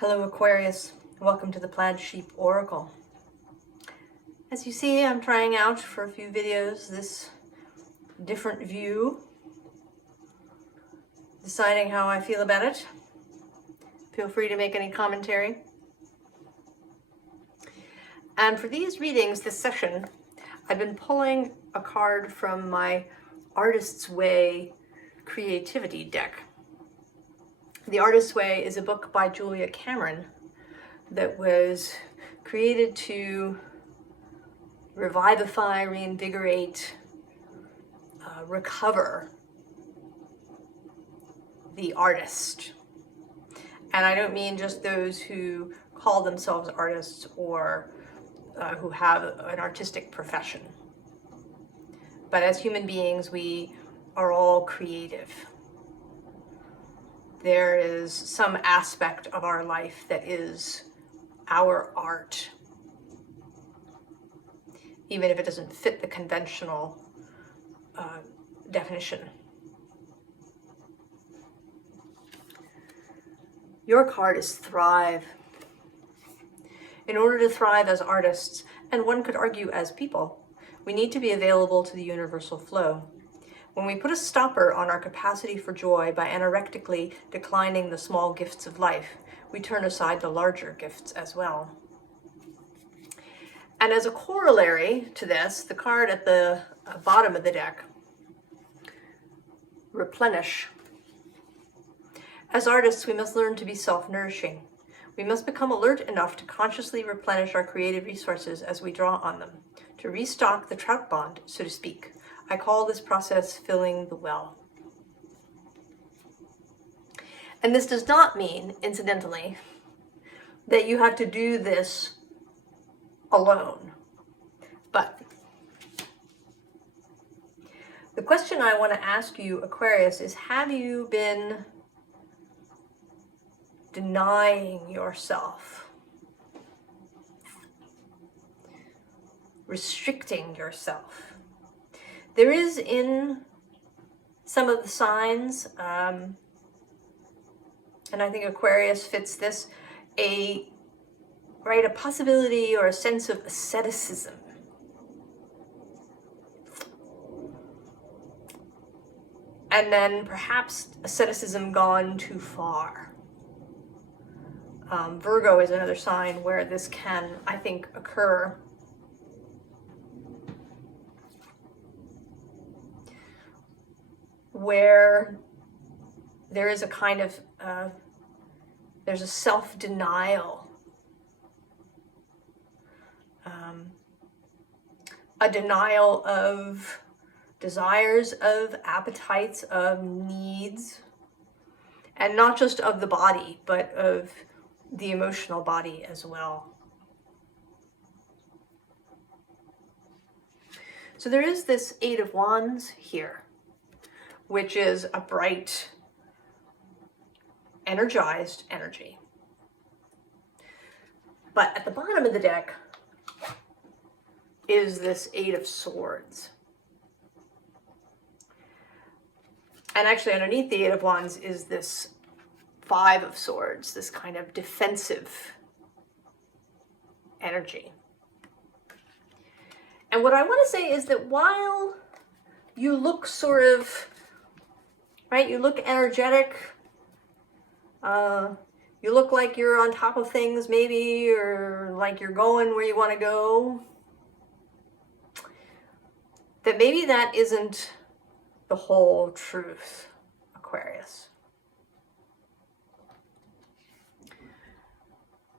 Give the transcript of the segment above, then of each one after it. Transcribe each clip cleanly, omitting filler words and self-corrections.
Hello Aquarius, welcome to the Plaid Sheep Oracle. As you see, I'm trying out for a few videos this different view, deciding how I feel about it. Feel free to make any commentary. And for these readings, this session, I've been pulling a card from my Artist's Way creativity deck. The Artist's Way is a book by Julia Cameron that was created to revivify, reinvigorate, recover the artist. And I don't mean just those who call themselves artists or who have an artistic profession. But as human beings, we are all creative. There is some aspect of our life that is our art, even if it doesn't fit the conventional definition. Your card is Thrive. In order to thrive as artists, and one could argue as people, we need to be available to the universal flow. When we put a stopper on our capacity for joy by anorectically declining the small gifts of life, we turn aside the larger gifts as well. And as a corollary to this, the card at the bottom of the deck, Replenish. As artists, we must learn to be self-nourishing. We must become alert enough to consciously replenish our creative resources as we draw on them, to restock the trout pond, so to speak. I call this process filling the well. And this does not mean, incidentally, that you have to do this alone. But the question I want to ask you, Aquarius, is have you been denying yourself, restricting yourself? There is in some of the signs, and I think Aquarius fits this, a possibility or a sense of asceticism. And then perhaps asceticism gone too far. Virgo is another sign where this can, I think, occur. Where there is a kind of, there's a self-denial, a denial of desires, of appetites, of needs, and not just of the body, but of the emotional body as well. So there is this Eight of Wands here, which is a bright, energized energy. But at the bottom of the deck is this Eight of Swords. And actually underneath the Eight of Wands is this Five of Swords, this kind of defensive energy. And what I want to say is that while you look sort of, you look energetic, you look like you're on top of things maybe, or like you're going where you want to go, that maybe that isn't the whole truth, Aquarius.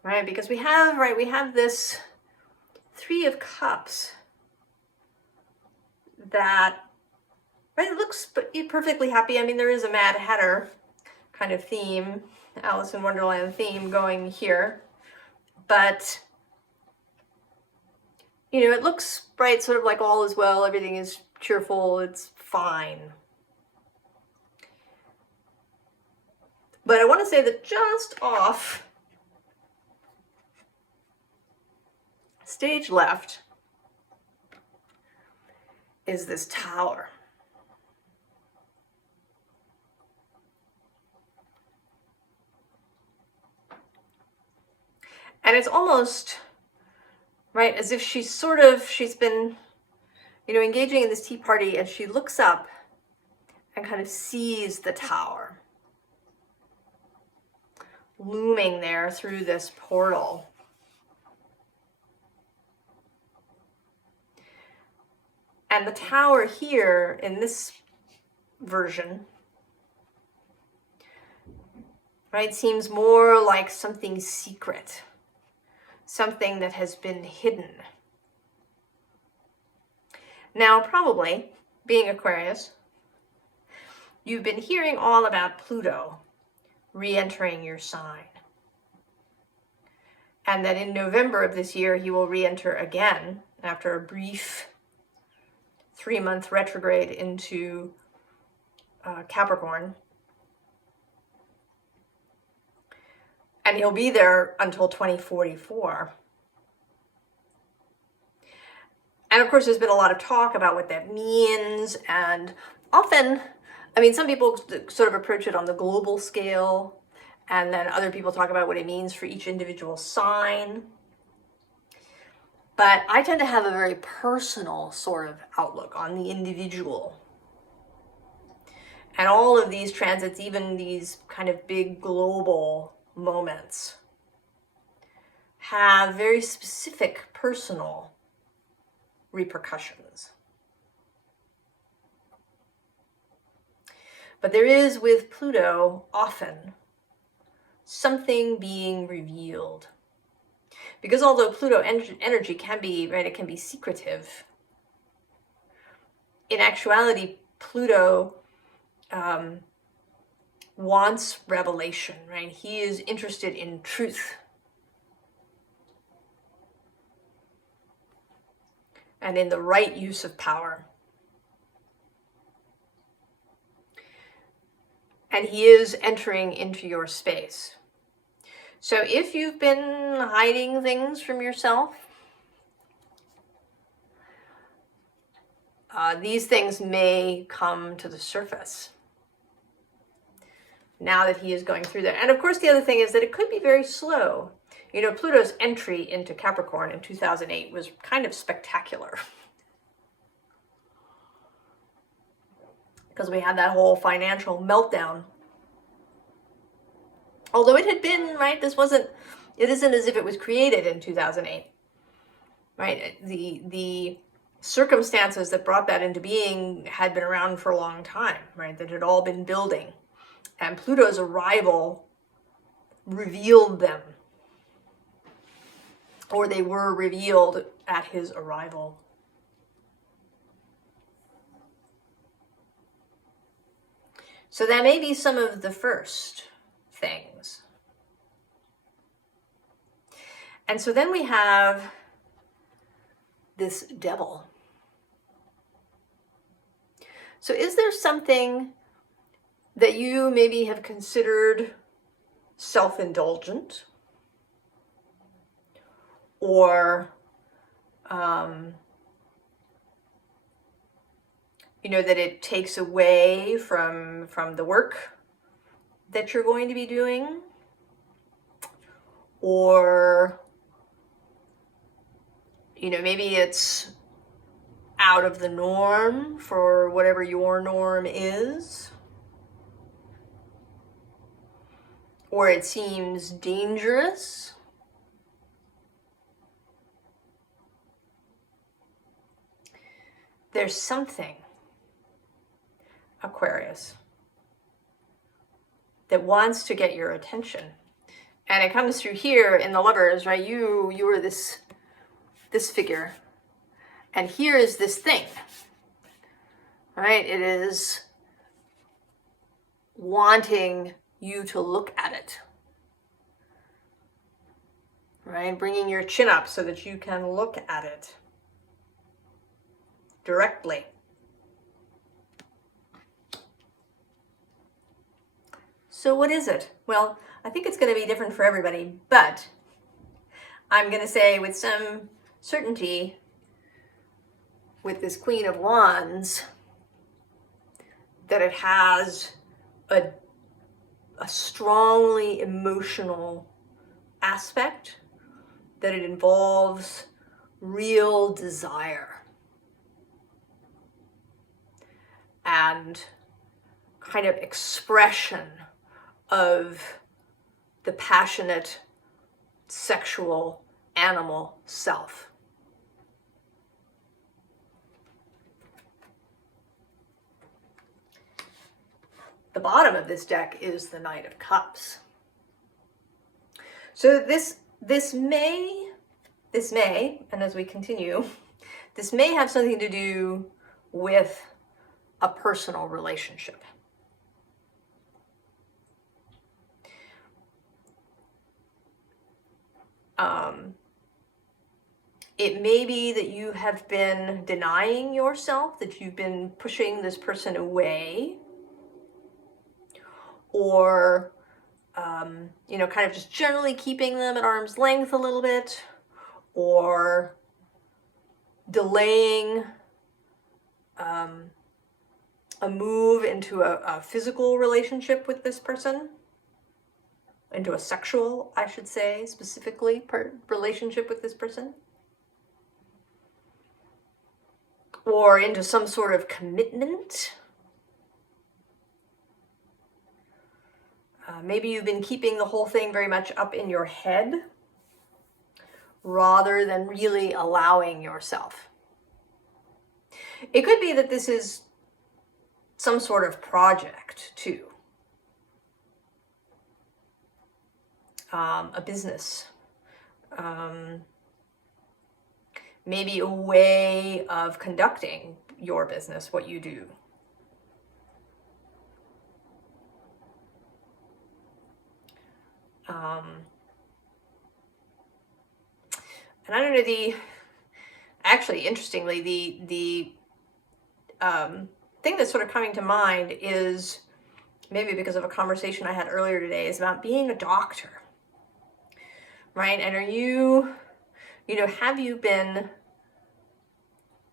Right, because we have this Three of Cups that, it looks perfectly happy. I mean, there is a Mad Hatter kind of theme, Alice in Wonderland theme going here, but it looks sort of like all is well, everything is cheerful, it's fine. But I want to say that just off stage left is this Tower. And it's almost, right, as if she's been, engaging in this tea party, and she looks up and kind of sees the tower looming there through this portal. And the tower here in this version, right, seems more like something secret, something that has been hidden. Now, probably, being Aquarius, you've been hearing all about Pluto re-entering your sign. And that in November of this year, he will re-enter again after a brief 3-month retrograde into Capricorn. And he'll be there until 2044. And of course, there's been a lot of talk about what that means. And often, some people sort of approach it on the global scale. And then other people talk about what it means for each individual sign. But I tend to have a very personal sort of outlook on the individual. And all of these transits, even these kind of big global moments, have very specific personal repercussions. But there is, with Pluto, often something being revealed. Because although Pluto energy can be, right, it can be secretive, in actuality, Pluto wants revelation, right? He is interested in truth. And in the right use of power. And he is entering into your space. So if you've been hiding things from yourself, these things may come to the surface now that he is going through there. And of course, the other thing is that it could be very slow. Pluto's entry into Capricorn in 2008 was kind of spectacular. Because we had that whole financial meltdown. Although it had been, right, it isn't as if it was created in 2008. Right? The circumstances that brought that into being had been around for a long time, right? That had all been building. And Pluto's arrival revealed them. Or they were revealed at his arrival. So that may be some of the first things. And so then we have this devil. So is there something that you maybe have considered self-indulgent? Or, that it takes away from the work that you're going to be doing? Or, maybe it's out of the norm for whatever your norm is? Or it seems dangerous? There's something, Aquarius, that wants to get your attention. And it comes through here in the Lovers, right? You are this figure. And here is this thing, right? It is wanting you to look at it, right? Bringing your chin up so that you can look at it directly. So what is it? Well, I think it's going to be different for everybody, but I'm going to say with some certainty, with this Queen of Wands, that it has a strongly emotional aspect that it involves real desire and kind of expression of the passionate, sexual, animal self. The bottom of this deck is the Knight of Cups. So this may, and as we continue, this may have something to do with a personal relationship. It may be that you have been denying yourself, that you've been pushing this person away, or you know, kind of just generally keeping them at arm's length a little bit, or delaying a move into a physical relationship with this person, into a sexual, I should say, specifically, relationship with this person, or into some sort of commitment. Maybe you've been keeping the whole thing very much up in your head rather than really allowing yourself. It could be that this is some sort of project too. A business. Maybe a way of conducting your business, what you do. And I don't know, actually, interestingly, the thing that's sort of coming to mind is, maybe because of a conversation I had earlier today, is about being a doctor, right? And are you know, have you been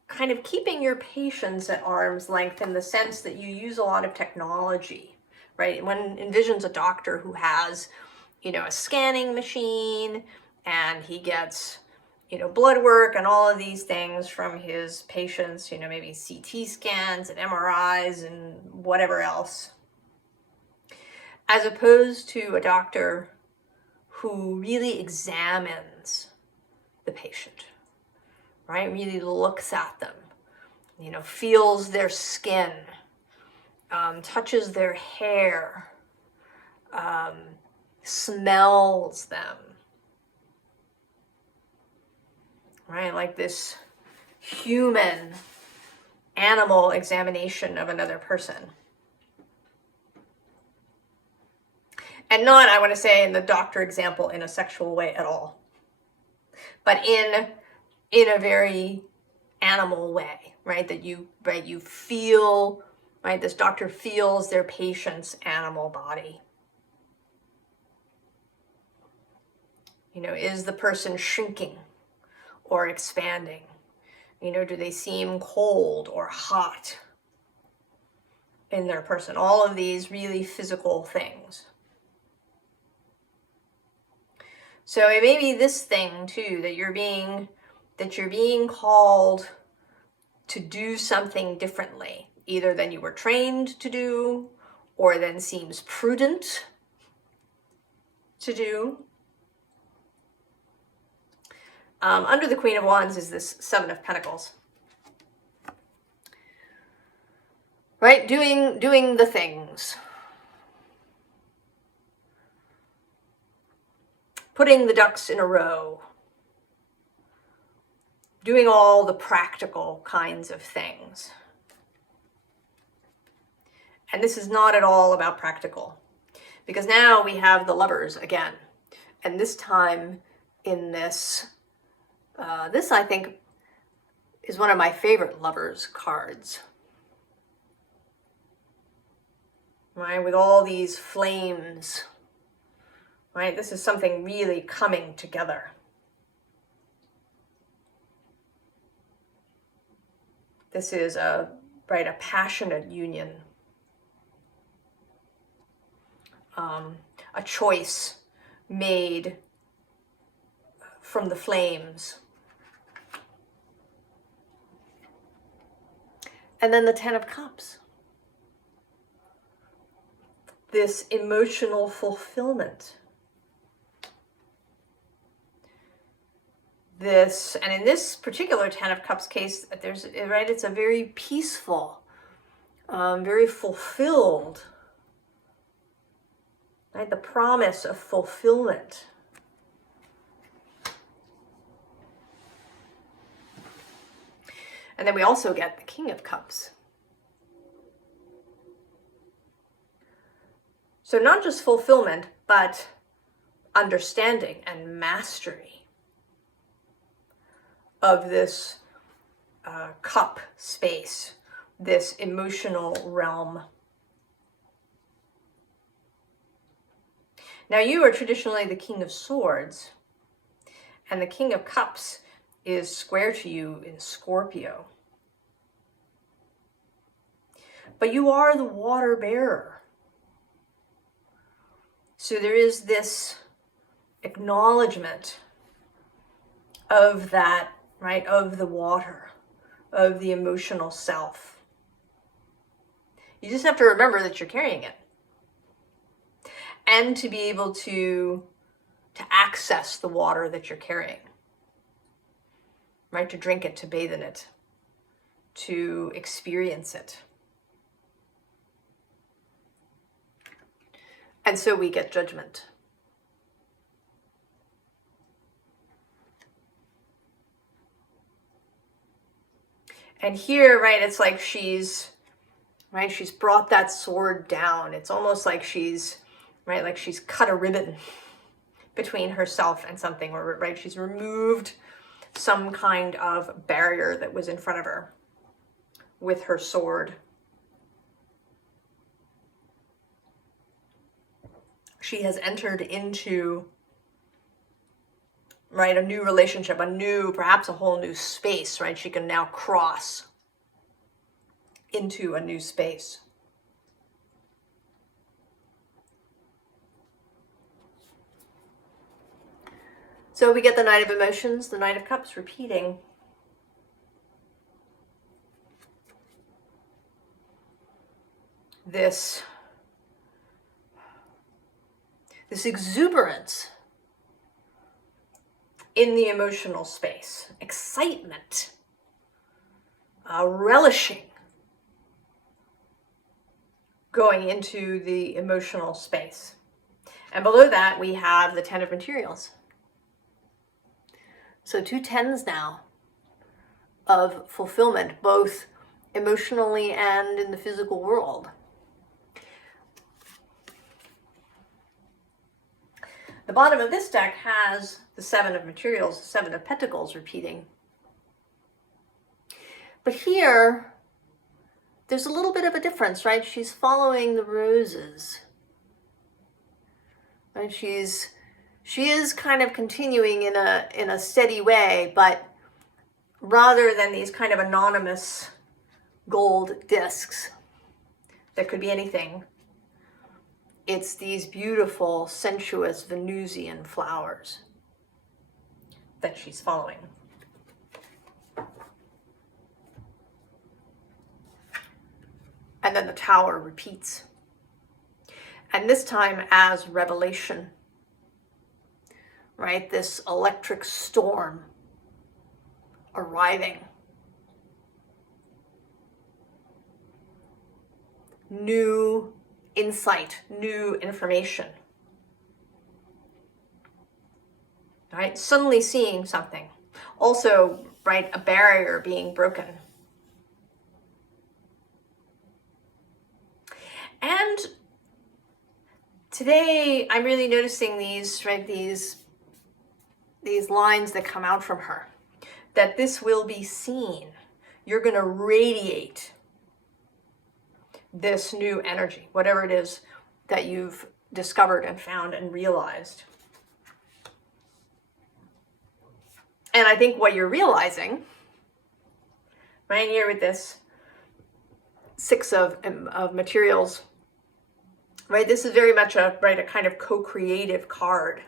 kind of keeping your patients at arm's length in the sense that you use a lot of technology, right? One envisions a doctor who has, you know, a scanning machine, and he gets, you know, blood work and all of these things from his patients, you know, maybe CT scans and MRIs and whatever else, as opposed to a doctor who really examines the patient, right? Really looks at them, you know, feels their skin, touches their hair, smells them, right? Like this human animal examination of another person. And not, I want to say, in the doctor example, in a sexual way at all, but in a very animal way, right? That you feel, right? This doctor feels their patient's animal body. You know, is the person shrinking or expanding? You know, do they seem cold or hot in their person? All of these really physical things. So it may be this thing too, that you're being called to do something differently, either than you were trained to do, or than seems prudent to do. Under the Queen of Wands is this Seven of Pentacles, right? Doing the things, putting the ducks in a row, doing all the practical kinds of things. And this is not at all about practical, because now we have the Lovers again. And this time in this, this I think is one of my favorite Lovers cards, right? With all these flames, right? This is something really coming together. This is a passionate union. A choice made from the flames. And then the Ten of Cups. This emotional fulfillment. This, and in this particular Ten of Cups case, it's a very peaceful, very fulfilled, right? The promise of fulfillment. And then we also get the King of Cups. So not just fulfillment, but understanding and mastery of this cup space, this emotional realm. Now you are traditionally the King of Swords, and the King of Cups is square to you in Scorpio. But you are the water bearer. So there is this acknowledgement of that, right, of the water, of the emotional self. You just have to remember that you're carrying it. And to be able to access the water that you're carrying. Right, to drink it, to bathe in it, to experience it. And so we get Judgment. And here, right, it's like she's brought that sword down. It's almost like she's cut a ribbon between herself and something, or right, she's removed some kind of barrier that was in front of her with her sword. She has entered into, right, a new relationship, perhaps a whole new space, right? She can now cross into a new space. So we get the Knight of Emotions, the Knight of Cups repeating. This exuberance in the emotional space, excitement, relishing, going into the emotional space. And below that, we have the Ten of Materials. So 2 tens now of fulfillment, both emotionally and in the physical world. The bottom of this deck has the 7 of Materials, the 7 of Pentacles repeating. But here, there's a little bit of a difference, right? She's following the roses. And she is kind of continuing in a steady way, but rather than these kind of anonymous gold discs that could be anything, it's these beautiful, sensuous Venusian flowers that she's following. And then the Tower repeats. And this time as revelation. Right? This electric storm arriving. New insight, new information. Right? Suddenly seeing something. Also, right, a barrier being broken. And today I'm really noticing these, right, these lines that come out from her, that this will be seen. You're going to radiate this new energy, whatever it is that you've discovered and found and realized. And I think what you're realizing, right here with this 6 of Materials, right, this is very much a kind of co-creative card.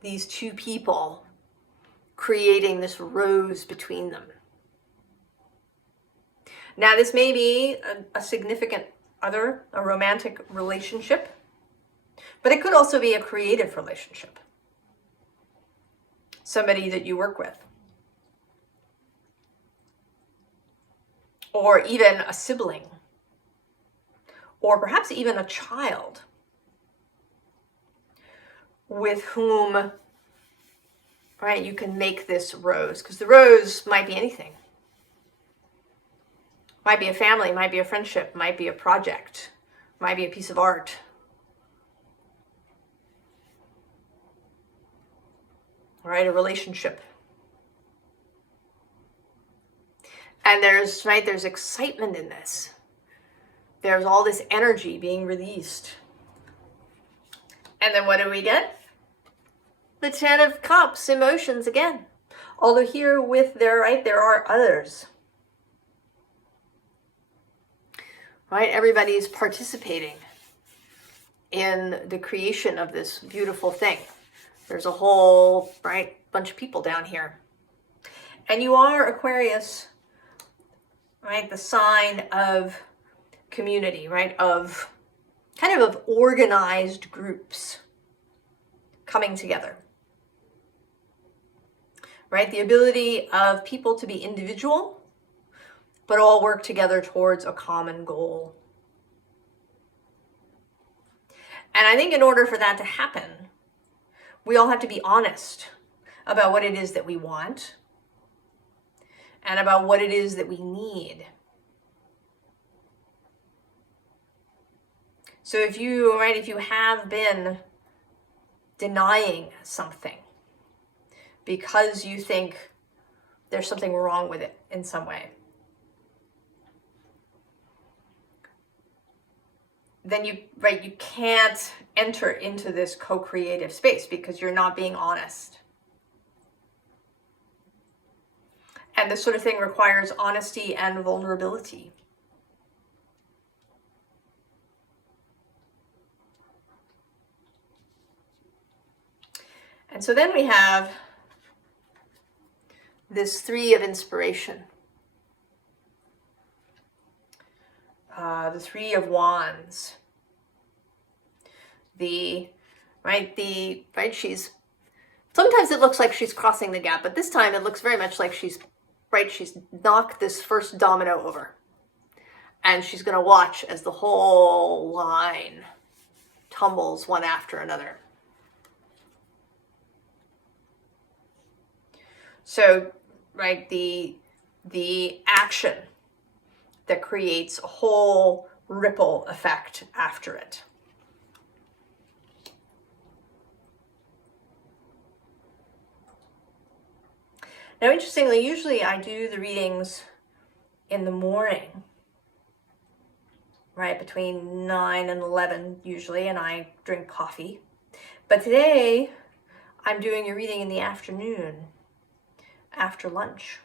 These 2 people creating this rose between them. Now, this may be a significant other, a romantic relationship, but it could also be a creative relationship. Somebody that you work with. Or even a sibling. Or perhaps even a child with whom, right, you can make this rose. Because the rose might be anything. Might be a family, might be a friendship, might be a project, might be a piece of art. All right, a relationship. And there's excitement in this. There's all this energy being released. And then what do we get? The Ten of Cups, emotions again. Although here with there are others. Right? Everybody's participating in the creation of this beautiful thing. There's a whole, right, bunch of people down here. And you are, Aquarius, right, the sign of community, right, of kind of organized groups coming together. Right? The ability of people to be individual, but all work together towards a common goal. And I think in order for that to happen, we all have to be honest about what it is that we want and about what it is that we need. So if you have been denying something because you think there's something wrong with it in some way, then you can't enter into this co-creative space because you're not being honest. And this sort of thing requires honesty and vulnerability. And so then we have this Three of Inspiration. The Three of Wands. She's, sometimes it looks like she's crossing the gap, but this time it looks very much like she's knocked this first domino over. And she's going to watch as the whole line tumbles one after another. So, right, the action that creates a whole ripple effect after it. Now, interestingly, usually I do the readings in the morning, right, between 9 and 11 usually, and I drink coffee. But today, I'm doing a reading in the afternoon, after lunch.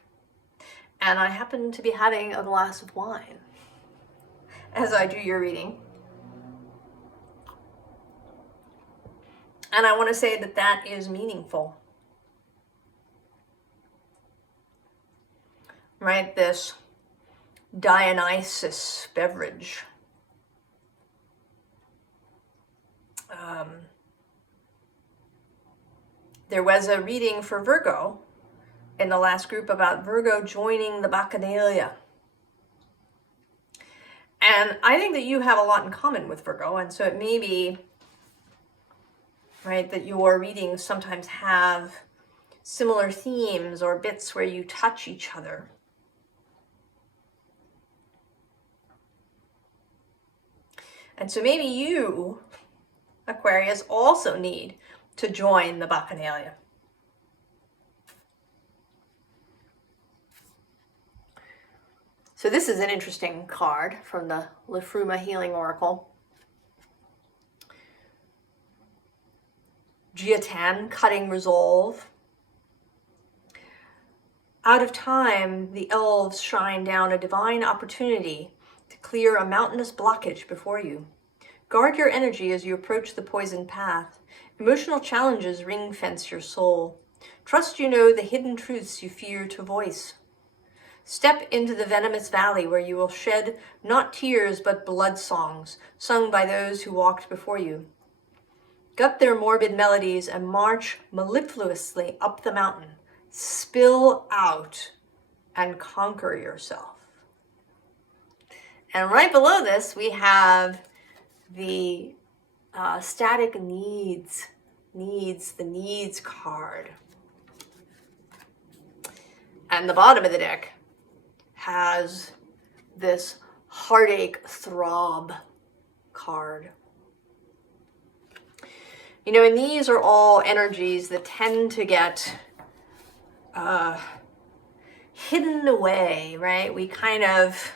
And I happen to be having a glass of wine as I do your reading. And I want to say that that is meaningful. Right? This Dionysus beverage. There was a reading for Virgo in the last group about Virgo joining the Bacchanalia. And I think that you have a lot in common with Virgo, and so it may be, right, that your readings sometimes have similar themes or bits where you touch each other. And so maybe you, Aquarius, also need to join the Bacchanalia. So this is an interesting card from the Liffruma Healing Oracle. Giatan, cutting resolve. Out of time, the elves shine down a divine opportunity to clear a mountainous blockage before you. Guard your energy as you approach the poisoned path. Emotional challenges ring-fence your soul. Trust you know the hidden truths you fear to voice. Step into the venomous valley where you will shed not tears but blood songs, sung by those who walked before you. Gut their morbid melodies and march mellifluously up the mountain. Spill out and conquer yourself. And right below this, we have the static needs, the needs card. And the bottom of the deck has this heartache throb card. You know, and these are all energies that tend to get hidden away, right? We kind of,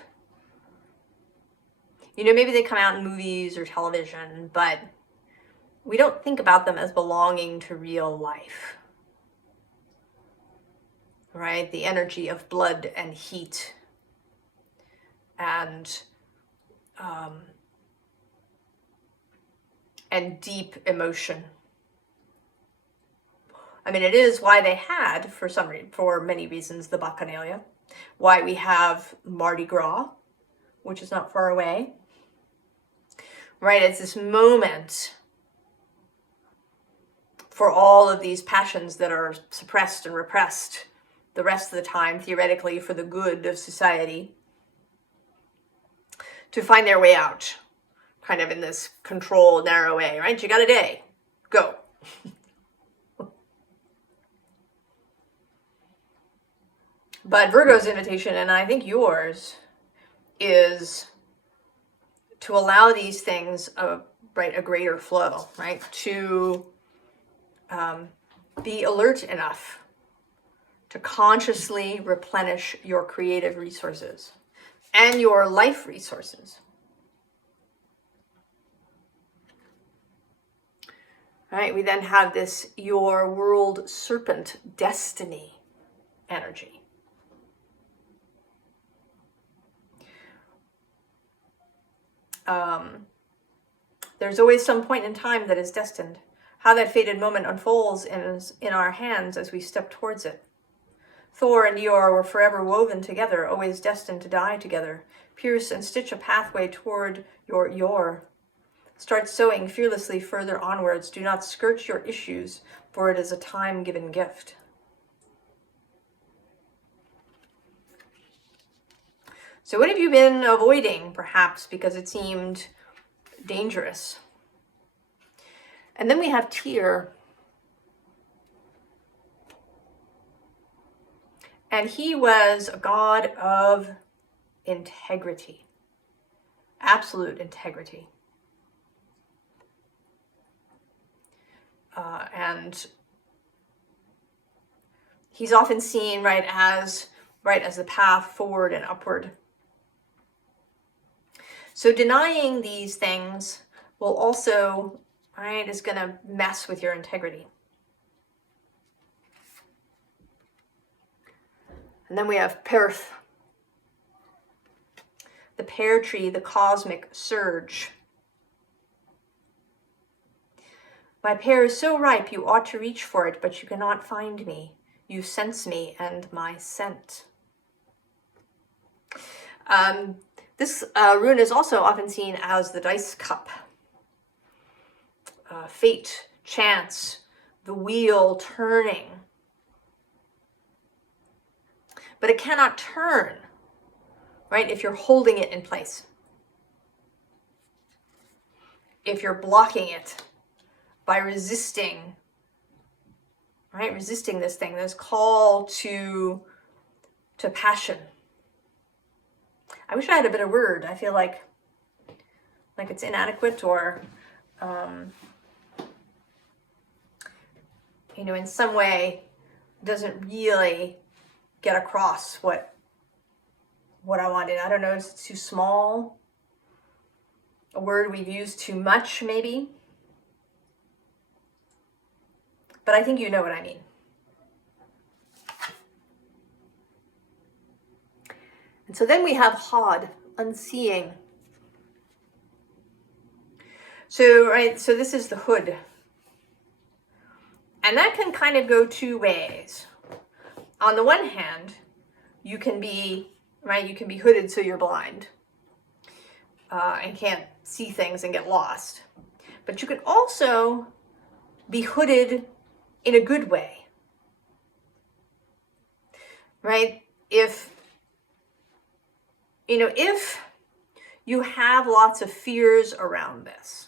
you know, maybe they come out in movies or television, but we don't think about them as belonging to real life, right? The energy of blood and heat and deep emotion. I mean, it is why they had, for many reasons, the Bacchanalia, why we have Mardi Gras, which is not far away, right? It's this moment for all of these passions that are suppressed and repressed the rest of the time, theoretically, for the good of society, to find their way out, kind of in this controlled, narrow way, right? You got a day, go. But Virgo's invitation, and I think yours, is to allow these things a greater flow, right? To be alert enough to consciously replenish your creative resources and your life resources. All right, we then have this your world serpent destiny energy. There's always some point in time that is destined. How that fated moment unfolds in our hands as we step towards it. Thor and Yor were forever woven together, always destined to die together. Pierce and stitch a pathway toward your Yor. Start sowing fearlessly further onwards. Do not skirt your issues, for it is a time-given gift. So what have you been avoiding, perhaps, because it seemed dangerous? And then we have Tyr. And he was a god of integrity, absolute integrity. And he's often seen as the path forward and upward. So denying these things will also, is going to mess with your integrity. And then we have Perth, the pear tree, the cosmic surge. My pear is so ripe you ought to reach for it, but you cannot find me. You sense me and my scent. This rune is also often seen as the dice cup. Fate, chance, the wheel turning. But it cannot turn, right, if you're holding it in place. If you're blocking it by resisting, resisting this thing, this call to passion. I wish I had a better word. I feel like it's inadequate or, in some way doesn't really get across what I wanted. I don't know, it's too small. A word we've used too much, maybe. But I think you know what I mean. And so then we have Hod, unseeing. So this is the hood. And that can kind of go two ways. On the one hand, you can be, right, you can be hooded so you're blind and can't see things and get lost. But you can also be hooded in a good way, right? If you have lots of fears around this,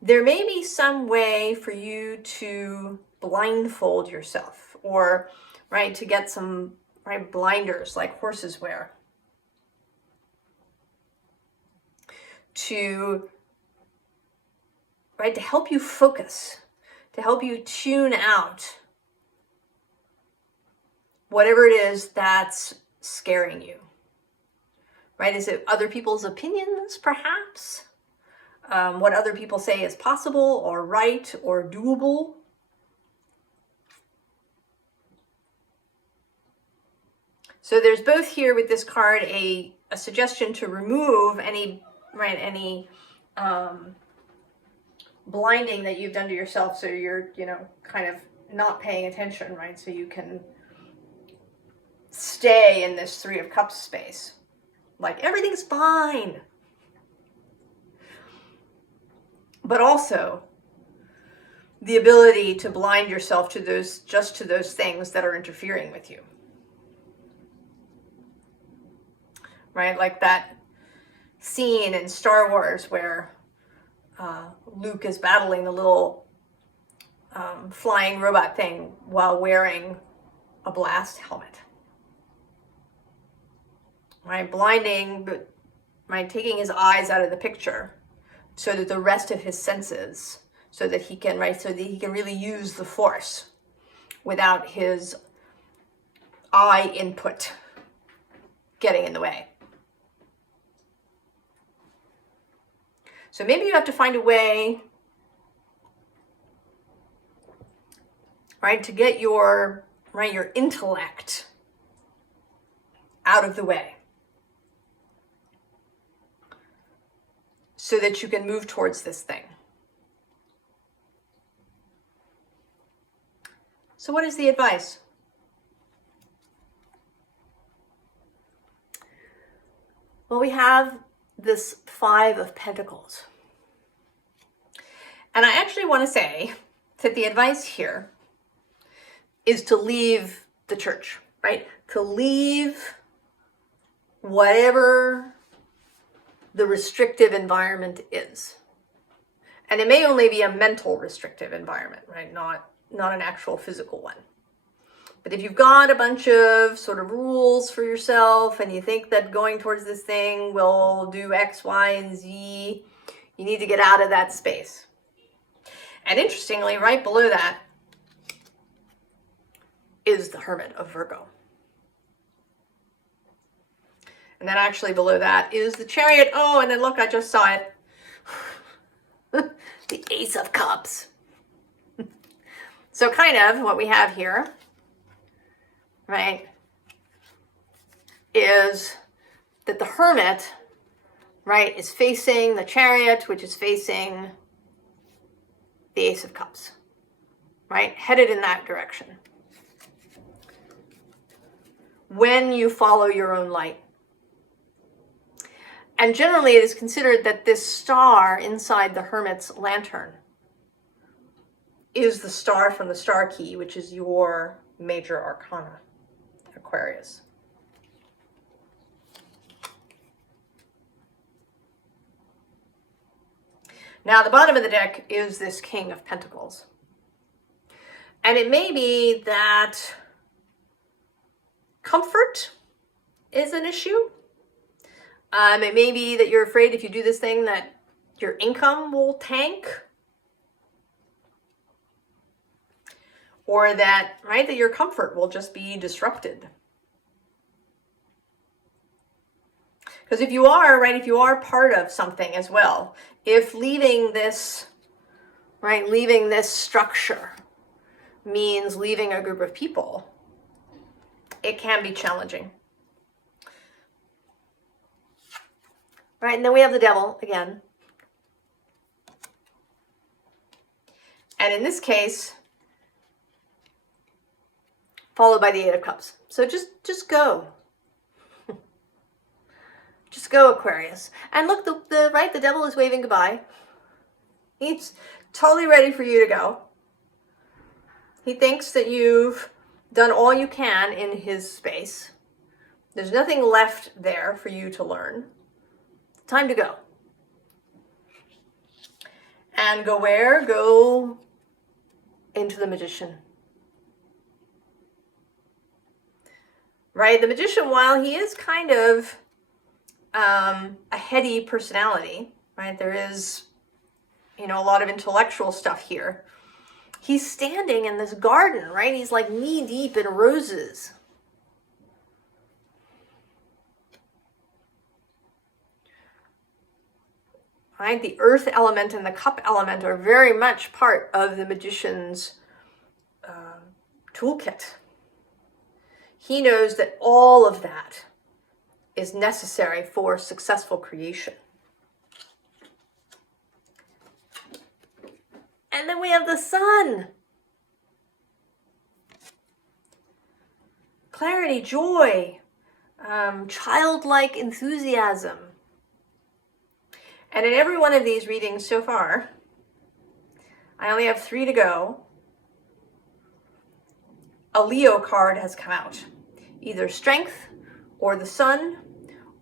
there may be some way for you to blindfold yourself, or, right, to get some, right, blinders like horses wear, to, right, to help you focus, to help you tune out whatever it is that's scaring you, right? Is it other people's opinions, perhaps? What other people say is possible or right or doable? So there's both here with this card a suggestion to remove any, right, any blinding that you've done to yourself, so you're, kind of not paying attention, right? So you can stay in this Three of Cups space. Like, everything's fine. But also the ability to blind yourself to those things that are interfering with you. Right? Like that scene in Star Wars where Luke is battling the little flying robot thing while wearing a blast helmet. Right? Blinding, but right, taking his eyes out of the picture so that the rest of his senses, so that he can really use the Force without his eye input getting in the way. So maybe you have to find a way, right, to get your intellect out of the way, so that you can move towards this thing. So what is the advice? Well, we have this Five of Pentacles. And I actually want to say that the advice here is to leave the church, right? To leave whatever the restrictive environment is. And it may only be a mental restrictive environment, right? Not an actual physical one. But if you've got a bunch of sort of rules for yourself and you think that going towards this thing will do X, Y, and Z, you need to get out of that space. And interestingly, right below that is the Hermit of Virgo. And then actually below that is the Chariot. Oh, and then look, I just saw it. The Ace of Cups. So kind of what we have here, right, is that the Hermit, right, is facing the Chariot, which is facing the Ace of Cups, right, headed in that direction. When you follow your own light. And generally it is considered that this star inside the Hermit's lantern is the star from the star key, which is your major arcana, Aquarius. Now, the bottom of the deck is this King of Pentacles. And it may be that comfort is an issue. It may be that you're afraid if you do this thing that your income will tank. Or that, right, that your comfort will just be disrupted. Because if you are, right, if you are part of something as well, if leaving this, right, leaving this structure means leaving a group of people, it can be challenging. Right, and then we have the Devil again. And in this case, followed by the Eight of Cups. So just go. Just go, Aquarius. And look, the devil is waving goodbye. He's totally ready for you to go. He thinks that you've done all you can in his space. There's nothing left there for you to learn. Time to go. And go where? Go into the Magician. Right? The Magician, while he is kind of a heady personality, right? There is, a lot of intellectual stuff here. He's standing in this garden, right? He's like knee deep in roses. Right? The earth element and the cup element are very much part of the Magician's toolkit. He knows that all of that is necessary for successful creation. And then we have the Sun. Clarity, joy, childlike enthusiasm. And in every one of these readings so far, I only have 3 to go, a Leo card has come out. Either Strength, or the Sun,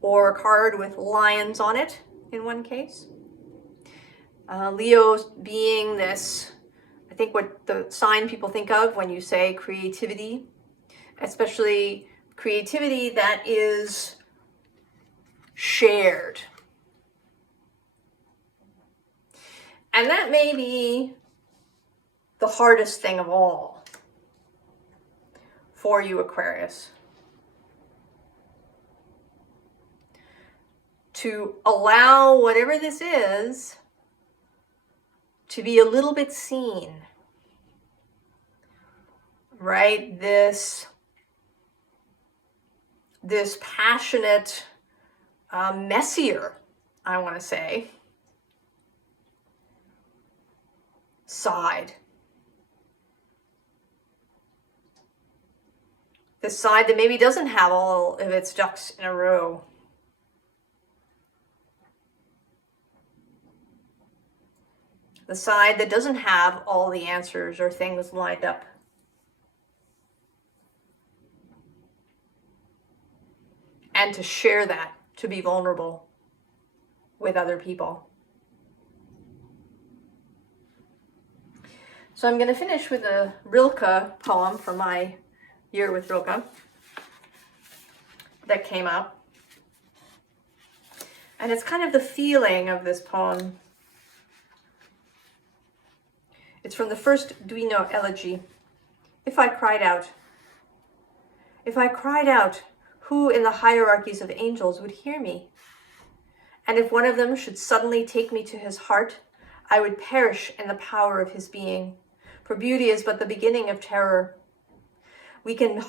or a card with lions on it in one case. Leo being this, I think what the sign people think of when you say creativity, especially creativity that is shared. And that may be the hardest thing of all for you, Aquarius. To allow whatever this is to be a little bit seen, right? This passionate, messier, I want to say, side. This side that maybe doesn't have all of its ducks in a row. The side that doesn't have all the answers or things lined up. And to share that, to be vulnerable with other people. So I'm going to finish with a Rilke poem from my year with Rilke that came up. And it's kind of the feeling of this poem. It's from the first Duino elegy. If I cried out, who in the hierarchies of angels would hear me? And if one of them should suddenly take me to his heart, I would perish in the power of his being. For beauty is but the beginning of terror. We can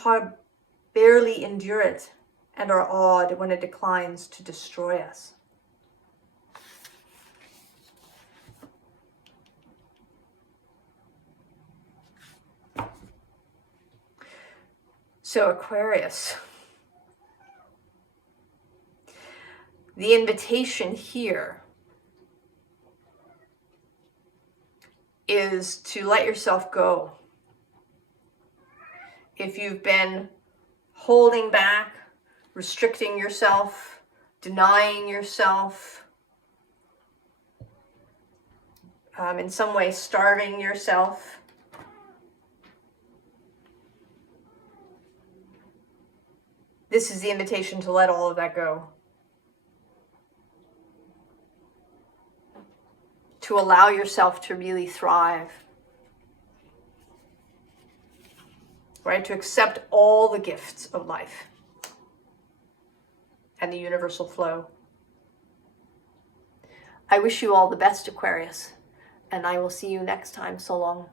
barely endure it and are awed when it declines to destroy us. So Aquarius, the invitation here is to let yourself go. If you've been holding back, restricting yourself, denying yourself, in some way starving yourself, this is the invitation to let all of that go. To allow yourself to really thrive. Right? To accept all the gifts of life and the universal flow. I wish you all the best, Aquarius, and I will see you next time. So long.